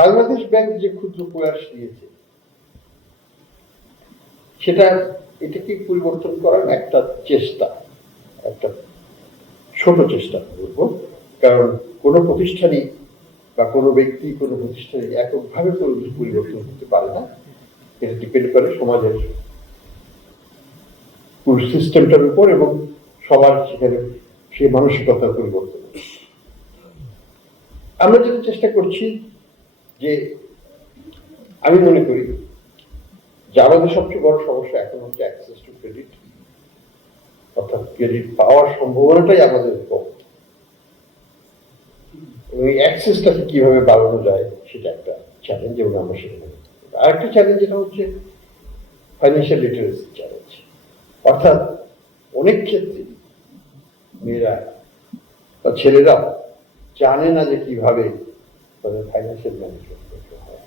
Bangladesh bank যে ক্ষুদ্র প্রয়াস নিয়েছে, সেটা এটাকে পরিবর্তন করার একটা চেষ্টা, একটা ছোট চেষ্টা বলব। কারণ কোনো প্রতিষ্ঠানই বা কোনো ব্যক্তি কোনো প্রতিষ্ঠানে এককভাবে পরিবর্তন করতে পারে না। এটা ডিপেন্ড করে সমাজের সিস্টেমটার উপর এবং সবার সেখানে সেই মানসিকতার পরিবর্তন। আমরা যেটা চেষ্টা করছি যে আমি মনে করি যে আমাদের সবচেয়ে বড় সমস্যা এখন হচ্ছে অ্যাক্সেস টু ক্রেডিট অর্থাৎ ক্রেডিট পাওয়ার সম্ভাবনাটাই আমাদের কম এই অ্যাক্সেসটাকে কীভাবে বাড়ানো যায় সেটা একটা চ্যালেঞ্জ এবং আমরা করি। আরেকটা চ্যালেঞ্জ যেটা হচ্ছে ফাইন্যান্সিয়াল লিটারেসি চ্যালেঞ্জ অর্থাৎ অনেক ক্ষেত্রে মেয়েরা বা ছেলেরা জানে না যে কীভাবে তাদের ফাইন্যান্সিয়াল ম্যানেজমেন্ট করতে হয়।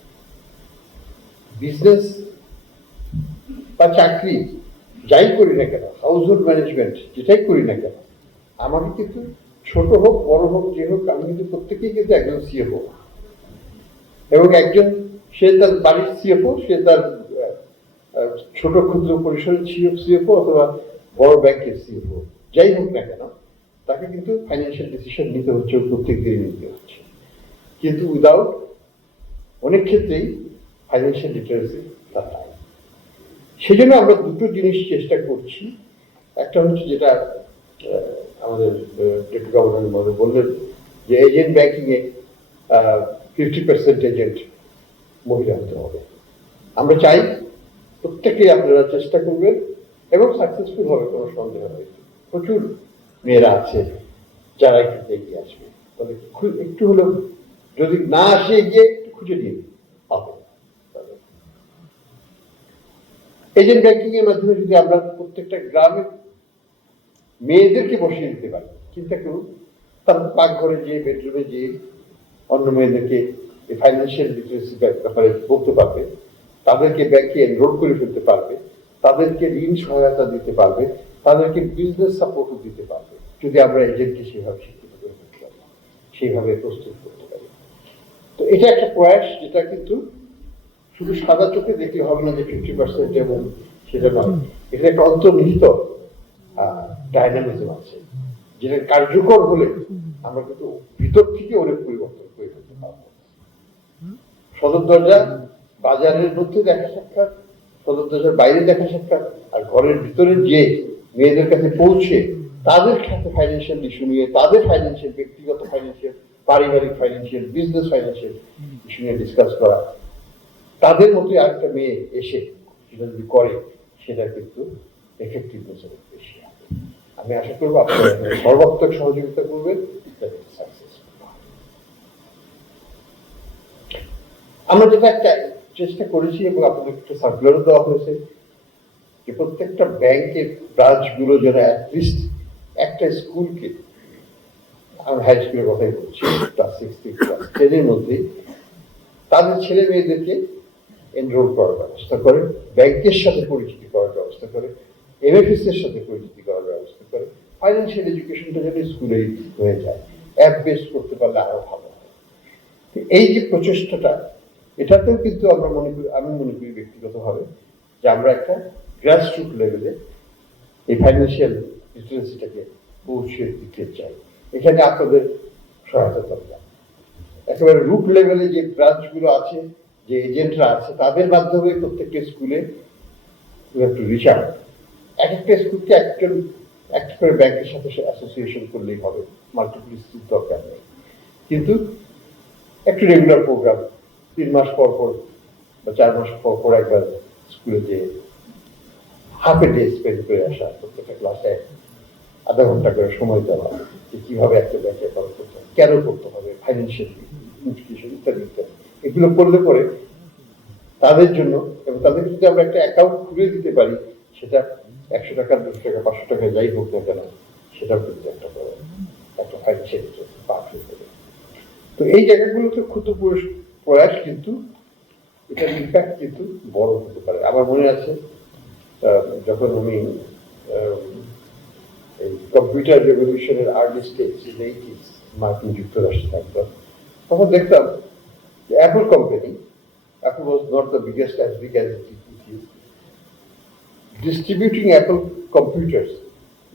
বিজনেস বা চাকরি যাই করি না কেন হাউস ম্যানেজমেন্ট যেটাই করি না কেন, আমাকে কিন্তু ছোট হোক, বড় হোক, যে হোক, আমি কিন্তু প্রত্যেকেই কিন্তু একজন সিএফও এবং একজন, সে তার বাড়ির সিএফও সে তার ছোট ক্ষুদ্র পরিসরের সিএফও অথবা বড় ব্যাংকের সিএফও যাই হোক না কেন, তাকে কিন্তু ফাইন্যান্সিয়াল ডিসিশন নিতে হচ্ছে প্রত্যেক দিনই নিতে হচ্ছে। কিন্তু উইদাউট অনেক ক্ষেত্রেই ফাইন্যান্সিয়াল লিটারেসি তার নাই। সেই জন্য আমরা দুটো জিনিস চেষ্টা করছি। একটা হচ্ছে যেটা আমাদের ডেপুটি গভর্নর মধ্যে বললেন যে এজেন্ট ব্যাংকিং এ ফিফটি পার্সেন্ট এজেন্ট মহিলা হতে হবে। আমরা চাই প্রত্যেকেই আপনারা চেষ্টা করবেন এবং সাকসেসফুল হবে, কোনো সন্দেহ নেই। প্রচুর মেয়েরা আছে যারা একটু এগিয়ে আসবে। তবে খু- একটু হলেও যদি না আসে এগিয়ে একটু খুঁজে নিয়ে এজেন্ট ব্যাংকিং এর মাধ্যমে যদি আমরা প্রত্যেকটা গ্রামে মেয়েদেরকে বসিয়ে দিতে পারি? চিন্তা করুন তার পাকঘরে যে বেডরুমে যে অন্য মেয়েদেরকে ফাইন্যান্সিয়াল লিটারেসি ব্যাপারে বলতে পারবে। তাদেরকে ব্যাংকে এনরোল করে ফেলতে পারবে। তাদেরকে ঋণ সহায়তা দিতে পারবে। তাদেরকে বিজনেস সাপোর্টও দিতে পারবে। যদি আমরা এজেন্টকে সেভাবে শিক্ষিত করে ফেলতে পারি সেইভাবে প্রস্তুত করতে তো এটা একটা প্রয়াস যেটা কিন্তু শুধু সাদা চোখে দেখলে হবে না যে ফিফটি পার্সেন্ট এবং সেটা নয়। এখানে একটা অন্তর্নিহিত ডাইনামিজম আছে। যেটা কার্যকর হলে আমরা কিন্তু ভিতর থেকে অনেক পরিবর্তন করে ফেলতে পারব। সদর দরজা বাজারের মধ্যে দেখা সাক্ষাৎ, সদর দরজার বাইরে দেখা সাক্ষাৎ, আর ঘরের ভিতরে যে মেয়েদের কাছে পৌঁছে তাদের সাথে ফাইন্যান্সিয়াল ইস্যু নিয়ে, তাদের ফাইন্যান্সিয়াল ব্যক্তিগত ফাইন্যান্সিয়াল পারিবারিক ফাইন্যান্সিয়াল বিজনেস ফাইন্যান্সিয়াল ইস্যু নিয়ে ডিসকাস করা। তাদের মতোই আরেকটা মেয়ে এসে সেটা যদি করে, সেটা কিন্তু এফেক্টিভনেস অনেক বেশি আমি আশা করব আপনারা সর্বাত্মক সহযোগিতা করবেন আমরা যেটা একটা চেষ্টা করেছি এবং আপনাদের একটা সার্কুলারও দেওয়া হয়েছে, যে প্রত্যেকটা ব্যাংকের ব্রাঞ্চগুলো যেন অ্যাটলিস্ট একটা স্কুলকে আমি হাই স্কুলের কথাই বলছি ক্লাস সিক্স ক্লাস টেনের মধ্যে তাদের ছেলে মেয়েদেরকে এনরোল করার ব্যবস্থা করে ব্যাংকের সাথে পরিচিতি করার ব্যবস্থা করে এমএফএস এর সাথে পরিচিতি করার ব্যবস্থা করে ফাইন্যান্সিয়াল এডুকেশনটা যেন স্কুলেই হয়ে যায়। অ্যাপ বেস করতে পারলে আরও ভালো হয়। এই যে প্রচেষ্টাটা, এটাতেও কিন্তু আমরা মনে করি, আমি মনে করি ব্যক্তিগতভাবে যে আমরা একটা গ্রাসরুট লেভেলে এই ফাইন্যান্সিয়াল লিটারেসিটাকে পৌঁছে দিতে চাই। এখানে আপনাদের সহায়তা দরকার একেবারে রুট লেভেলে যে ব্রাঞ্চগুলো আছে, যে এজেন্টরা আছে, তাদের মাধ্যমে প্রত্যেকটা স্কুলে একটু রিচ এক একটা স্কুলকে একজন একটা করে ব্যাংকের সাথে অ্যাসোসিয়েশন করলেই হবে। মাল্টিপল স্কুল দরকার নেই। কিন্তু একটু রেগুলার প্রোগ্রাম তিন মাস পর পর বা চার মাস পর পর একবার স্কুলে যে হাফ এ ডে স্পেন্ড করে আসা প্রত্যেকটা ক্লাসে আধা ঘণ্টা করে সময় দেওয়া, যে কীভাবে একটা ব্যাংক অ্যাকাউন্ট করতে হবে কেন করতে হবে ফাইন্যান্সিয়াল ইনস্টিটিউশন ইত্যাদি ইত্যাদি। এগুলো করলে পরে তাদের জন্য এবং তাদেরকে যদি আমরা একটা অ্যাকাউন্ট খুলে দিতে পারি, সেটা একশো টাকা, দুশো টাকা, পাঁচশো টাকা যাই হোক না কেন, সেটাও কিন্তু একটা একটা ফাইন্যান্সিয়াল পার্ট হতে পারে তো এই জায়গাগুলোতে ক্ষুদ্র প্রয়াস কিন্তু, এটার ইম্প্যাক্ট কিন্তু বড় হতে পারে। আমার মনে আছে যখন আমি কম্পিউটার রেভলিউশনের আর্লি স্টেজ এইটিস মার্কিন যুক্তরাষ্ট্রে থাকতাম তখন দেখতাম The Apple company, Apple was not the biggest as big as it is. Distributing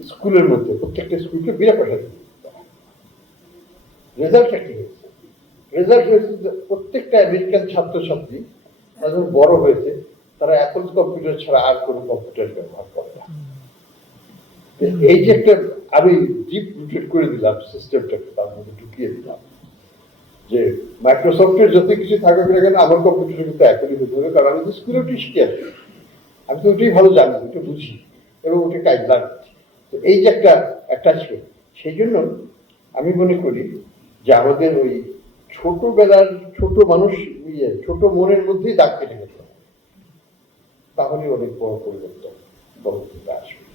স্কুলের মধ্যে প্রত্যেকটা স্কুলকে বিনা পয়সা রেজাল্ট কি হয়েছে রেজাল্ট হয়েছে যে প্রত্যেকটা আমেরিকান ছাত্রছাত্রী তারা যখন বড় হয়েছে তারা অ্যাপল কম্পিউটার ছাড়া আর কোনো কম্পিউটার ব্যবহার করে না এই যে একটা আমি ডিপ রুটেড করে দিলাম সিস্টেমটাকে তার মধ্যে ঢুকিয়ে দিলাম। যে মাইক্রোসফটের যত কিছু থাকুক না কেন আমার কম্পিউটার কিন্তু একই হতে হবে কারণ আমি তো স্কুলে শিখে আসি আমি তো ওটাই ভালো জানি ওটা বুঝি। এবং ওটা কাজ লাগছি তো এই যে একটা অ্যাটাচমেন্ট সেই জন্য আমি মনে করি যে আমাদের ওই ছোটবেলার ছোট মানুষ ইয়ে ছোট মনের মধ্যেই দাগ কেটে গেছে। তাহলে অনেক বড় পরিবর্তন পরবর্তীতে আসবে।